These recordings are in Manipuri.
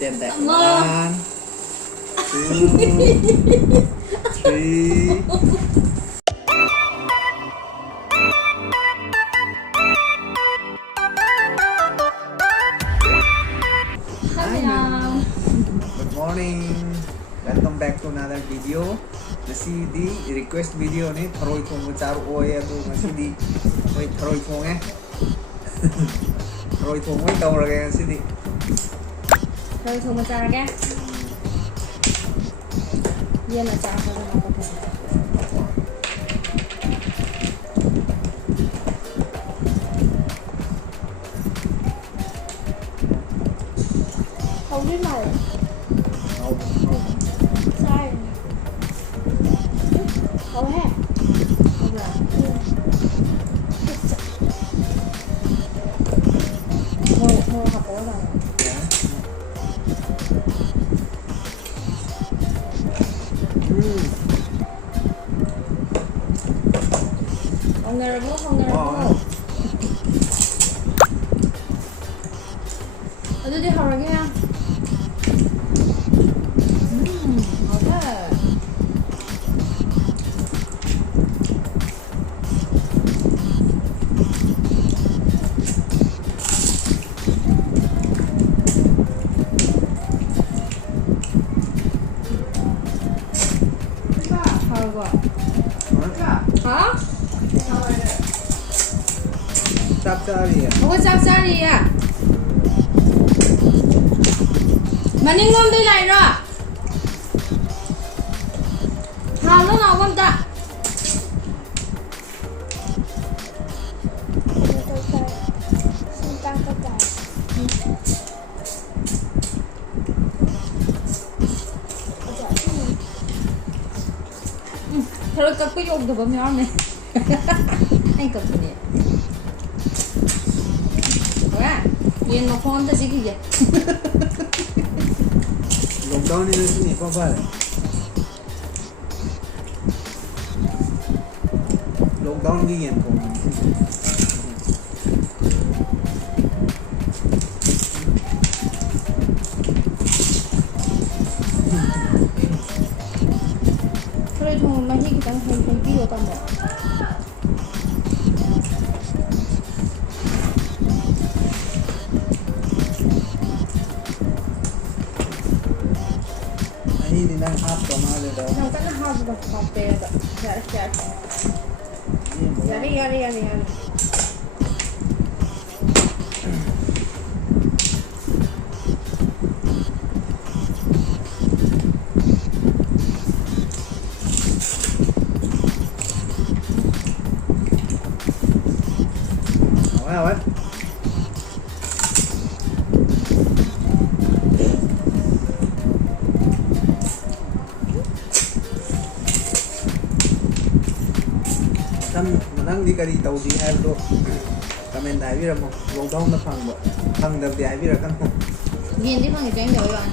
Stand that. 1, 2, 3. Good morning. Welcome back to another video. Ngasi request video ni tharoi thong charu oye adu ngasi di oi tharoi thong tharoi thong oi tawra ge ngasi di tharoi thong charu ge ye na cha ha na ko không biết mày sai không hết không là mua học của rồi không nghe rồi không nghe rồi 어디 하라게야? 어때? 하라고. 어? 짭짤이야. 뭐가 짭짤이야? Mày ngon đây này rồi. Hà nó nào con ta. Thôi cặp cái dùng được bao nhiêu này. Anh cặp này. Quá. Nhìn mà con ta gì cái gì? Lockdown ini sini apa apa? Lockdown ni yang kau. Kalau itu masih kita hendak video tambah. Ini nang half tomato dah. Nang kan half tomato dah. Yari. Awal. Nang di kari tahu di air tu, komen dah biar mau lockdown na phang dah di air biar kan. Nhìn thấy phăng cái rồi bạn.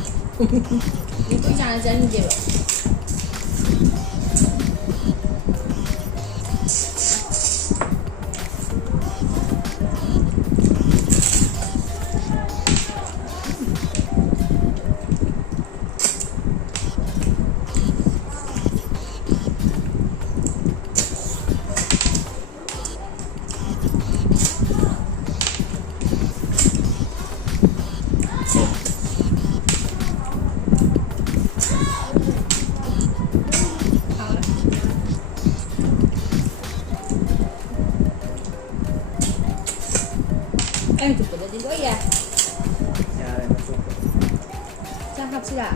Những cái trà chân gì vậy? Em chụp được gì vậy? Ya, masuk. Trang học chưa ạ?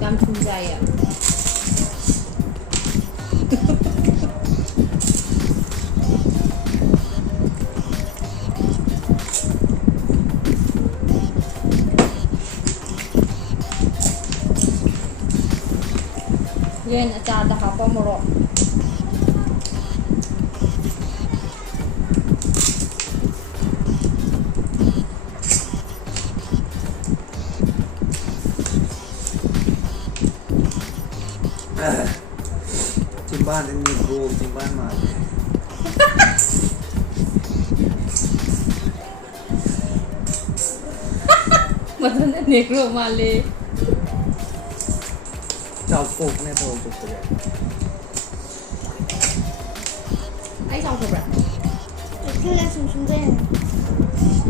Cam chung dài ạ. Yan, acar dah apa morok. Simpan ini bro, simpan mah. 맞네 네그로 말래. 잡고 그냥 더 그래. Anh chào phục ạ. Cứ lên xuống đây.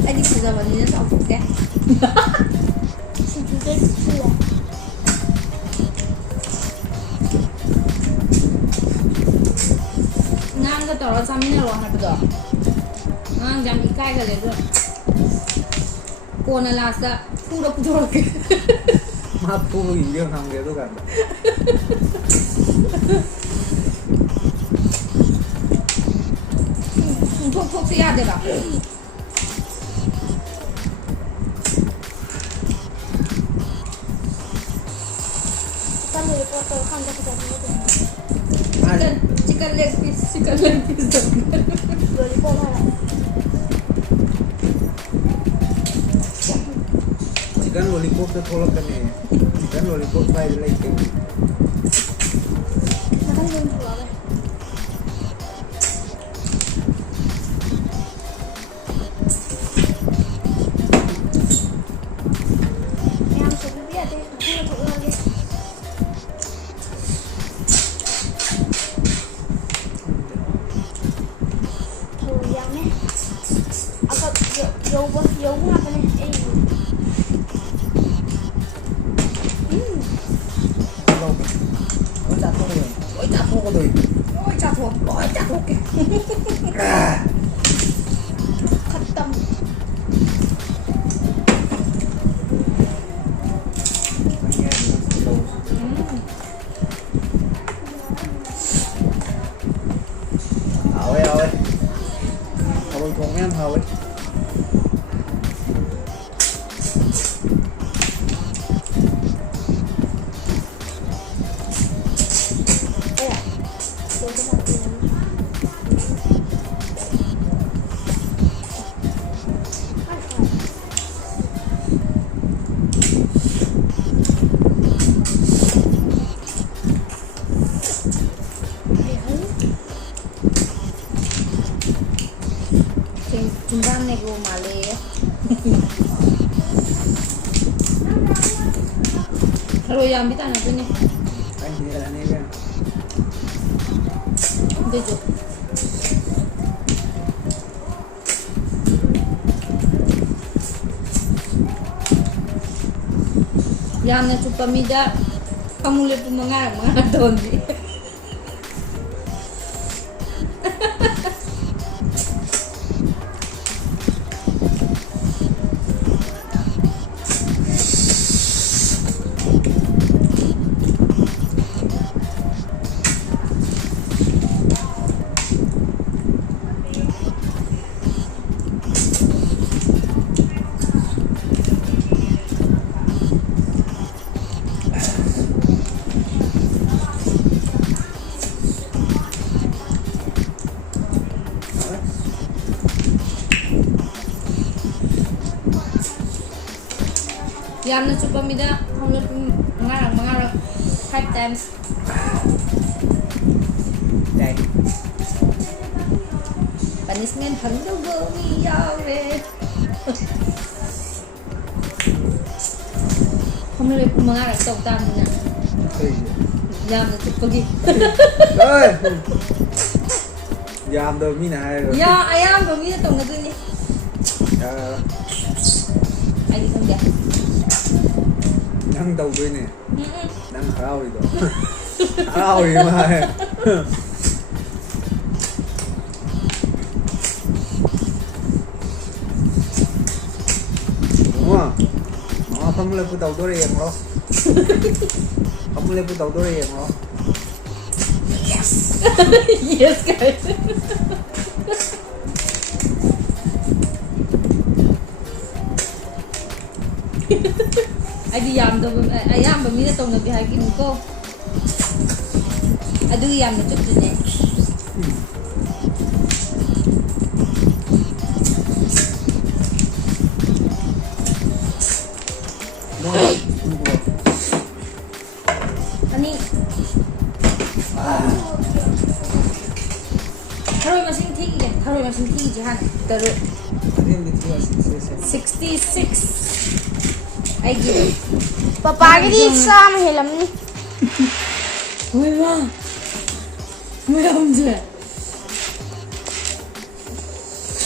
Anh đi từ giờ mà đến chào phục kìa. Xuống đây chưa? Ngang cái tàu trăm như rồi hả bây giờ? Ngang dám đi cay cái này rồi. Cô này là sao? Phu đâu phu đâu kìa. 막 부부 인정한 게도 간다. 톡톡 해야 되라. Con người cô tôi không cho cái gì Chicken leg piece. rồi đi cô thôi. Chicken lollipop तो थोड़ा कने chicken lollipop fry like Nó không lên thừa đây. Em sẽ biết đi, không thử luôn đi. Thử em nhé. 아까 요거 하면 해. ôi chả thôi rồi Ôi chả thuộc kìa. Khát tâm. ơi thôi cùng em thôi Đây à? Tôi sẽ làm gì? 중간 내고 말래. Rồi làm biết ta nào bên này. anh thì là này kìa Đây rồi. Yamna chupamida kamu lepas mengarang tahun ni. Yamna chupamida kamu lepas mengarang 5 times. đây Punishment phấn đâu vô mi ao về. Kamu lepas mengarang tau tamu na. Yamna chupagi. ơi giảm được mi này rồi Ya ayam kami na tong na dun ni. Ay di kong dia. đang đầu bên này đang hao rồi đó hao gì mà đúng không nó không lên phụ tàu tôi em đó không lên phụ tàu tôi em đó Yes guys. Adi yam do ayam ba mina tong na bihay kin ko. Adu yam na chuk din eh. Ani Haroy masing thiki ke? Haroy masing thiki jahan. Taro Ini dia 66. ꯑꯩꯒꯤ ꯄꯄꯥꯒꯤꯗꯤ ꯆꯥꯝꯃ ꯍꯦꯜꯂꯝꯅꯤ ꯃꯣꯏꯃ ꯃꯌꯥꯝꯁꯦ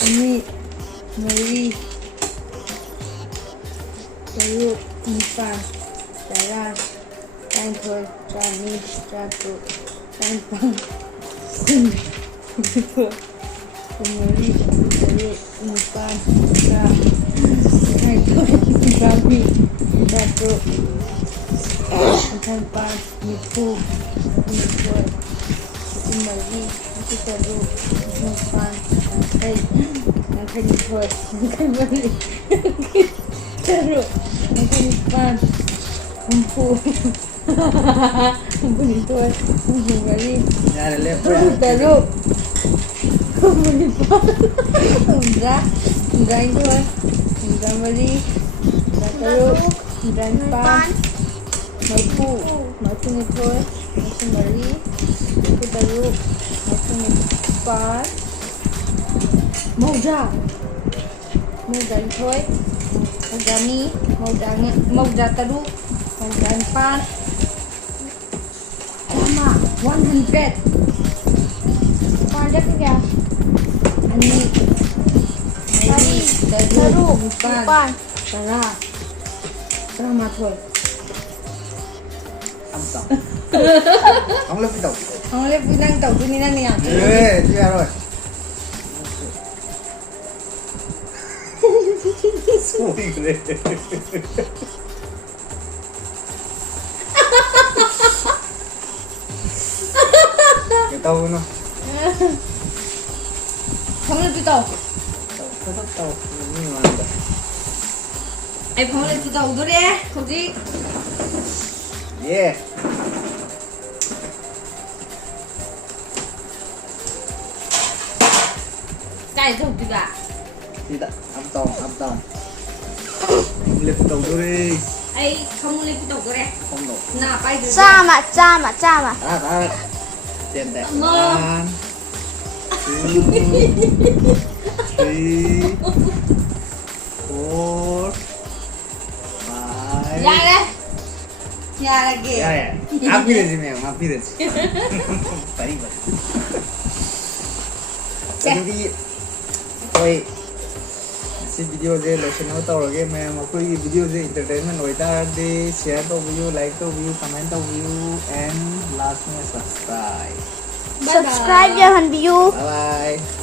ꯑꯅꯤ ꯃꯔꯤ ꯇꯔꯨꯛ ꯅꯤꯄꯥꯜ ꯇꯔꯥ ꯇꯔꯥꯅꯤꯊꯣꯏ ꯇꯔꯥꯃꯔꯤ ꯇꯔꯥꯇꯔꯨꯛ ꯇꯔꯥꯅꯤꯄꯥꯜ ꯀꯨꯟꯅꯤꯊꯣꯏ ꯀꯨꯟꯃꯔꯤ ꯀꯨꯟꯇꯔꯦꯠ ꯀꯨꯟꯅꯤꯄꯥꯜ ꯇꯔꯥ ꯇꯔꯥꯅꯤꯊꯣꯏ ꯇꯔꯥꯃꯔꯤ ꯇꯔꯥꯇꯔꯨꯛ ꯇꯔꯥꯅꯤꯄꯥꯜ ꯅꯤꯐꯨ ꯍꯨꯝꯗꯣꯏ ꯍꯨꯝꯃꯔꯤ ꯍꯨꯝꯐꯨꯇꯔꯨꯛ ꯍꯨꯝꯐꯨꯅꯤꯄꯥꯜ ꯌꯥꯡꯈꯩ ꯌꯥꯡꯈꯩꯅꯤꯊꯣꯏ ꯌꯥꯡꯈꯩꯃꯔꯤ ꯇꯔꯨꯛ ꯌꯥꯡꯈꯩꯅꯤꯄꯥꯜ ꯍꯨꯝꯐꯨ ꯍꯨꯝꯐꯨꯅꯤꯊꯣꯏ ꯍꯨꯝꯐꯨꯃꯔꯤ Nhà này lên ꯍꯨꯝꯐꯨꯇꯔꯨꯛ ꯍꯨꯝꯐꯨꯅꯤꯄꯥꯜ ꯍꯨꯝꯗ꯭ꯔꯥ ꯍꯨꯝꯗ꯭ꯔꯥꯅꯤꯊꯣꯏ ꯍꯨꯝꯗ꯭ꯔꯥꯃꯔꯤ ꯍꯨꯝꯗ꯭ꯔꯥꯇꯔꯨꯛ ꯍꯨꯝꯗ꯭ꯔꯥꯅꯤꯄꯥꯜ ꯃꯔꯐꯨ ꯃꯔꯐꯨꯅꯤꯊꯣꯏ ꯃꯔꯐꯨꯃꯔꯤ ꯃꯔꯐꯨꯇꯔꯨꯛ ꯃꯔꯐꯨꯅꯤꯄꯥꯜ ꯃꯧꯗ꯭ꯔꯥ ꯃꯧꯗ꯭ꯔꯥꯅꯤꯊꯣꯏ ꯃꯧꯗ꯭ꯔꯥꯅꯤ ꯃꯧꯗ꯭ꯔꯥꯇꯔꯨꯛ ꯃꯧꯗ꯭ꯔꯥꯅꯤꯄꯥꯜ ꯆꯥꯝꯃ 100 ꯄꯥꯟꯗ ꯀꯌꯥ ꯑꯅꯤ ꯃꯔꯤ ꯇꯔꯨꯛ ꯇꯔꯨꯛ ꯅꯤꯄꯥꯜ ꯅꯤꯄꯥꯜ ꯇꯔꯥ ꯇꯔꯥꯃꯥꯊꯣꯏ Ông tổng. Ông lên cái tổng. ꯂꯦꯞꯄꯤ ꯅꯪ ꯇꯧꯗꯣꯏꯅꯤ ꯅꯪꯅ ꯌꯥꯝ Ê, chưa rồi. Xui ghê. Cái tàu nó. ꯐꯝ ꯂꯦꯞꯄꯤ ꯇꯧ Cái tàu nhưng mà ꯑꯩ ꯐꯝ ꯂꯦꯞꯄꯤ ꯇꯧꯗꯣꯔꯦ ꯍꯧꯖꯤꯛ yeah. ꯀꯥꯏ ꯊꯧꯗꯣꯏꯕ Thì đã âm tàu. Ông lên cái tàu vô đi. ꯑꯩ ꯐꯃꯨꯡ ꯂꯦꯞꯄꯤ ꯇꯧꯗꯣꯔꯦ Không nổ. ꯅꯥ ꯄꯥꯏꯗꯣꯏꯁꯦ ꯆꯥꯝꯃ Đã. Tiền tệ. Ngon. 1, 2, 3, 4, 5. ꯌꯥꯔꯦ ꯌꯥꯔꯒꯦ Yeah. Happy đấy mẹ, happy đấy. Phải vậy. Jadi thôi si video je lotion tàu rồi mà koi video je entertainment hoita de share to view, like to view, comment to view and last में subscribe. subscribe cho hình view Bye bye.